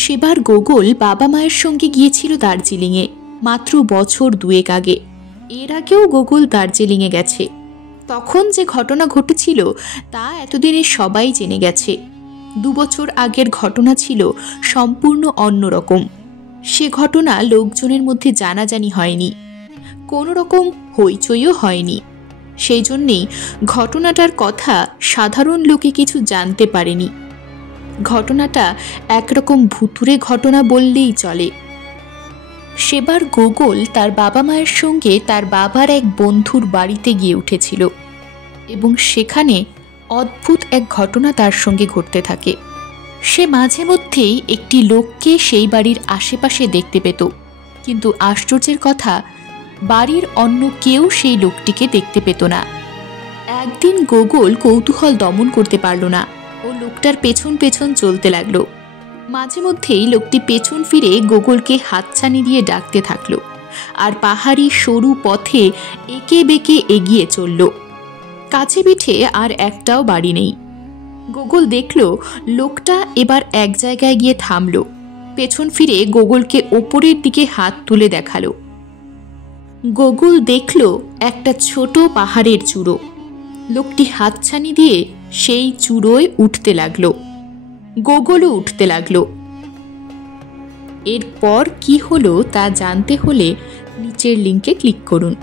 সেবার গোগল বাবা মায়ের সঙ্গে গিয়েছিল দার্জিলিংয়ে মাত্র বছর 2 আগে। এর আগেও গোগল দার্জিলিংয়ে গেছে। তখন যে ঘটনা ঘটেছিল তা এতদিনে সবাই জেনে গেছে। 2 বছর আগের ঘটনা ছিল সম্পূর্ণ অন্যরকম। সে ঘটনা লোকজনের মধ্যে জানাজানি হয়নি, কোনো রকম হইচইও হয়নি। সেই জন্যেই ঘটনাটার কথা সাধারণ লোকে কিছু জানতে পারেনি। ঘটনাটা একরকম ভুতুরে ঘটনা বললেই চলে। সেবার গোগল তার বাবা মায়ের সঙ্গে তার বাবার এক বন্ধুর বাড়িতে গিয়ে উঠেছিল এবং সেখানে অদ্ভুত এক ঘটনা তার সঙ্গে ঘটতে থাকে। সে মাঝে মধ্যেই একটি লোককে সেই বাড়ির আশেপাশে দেখতে পেত, কিন্তু আশ্চর্যের কথা, বাড়ির অন্য কেউ সেই লোকটিকে দেখতে পেত না। একদিন গোগল কৌতূহল দমন করতে পারল না ও লোকটার পেছন পেছন চলতে লাগলো। মাঝে মধ্যেই লোকটি পেছন ফিরে গোগলকে হাতছানি দিয়ে ডাকতে থাকলো আর পাহাড়ি সরু পথে এঁকে বেঁকে এগিয়ে চলল। কাছে পিঠে আর একটাও বাড়ি নেই। গোগল দেখল লোকটা এবার এক জায়গায় গিয়ে থামল, পেছন ফিরে গোগলকে ওপরের দিকে হাত তুলে দেখালো। গোগল দেখল একটা ছোট পাহাড়ের চূড়ো। লোকটি হাতছানি দিয়ে সেই চূড়োয় উঠতে লাগলো। গোগলও উঠতে লাগলো। এরপর কি হলো তা জানতে হলে নিচের লিঙ্কে ক্লিক করুন।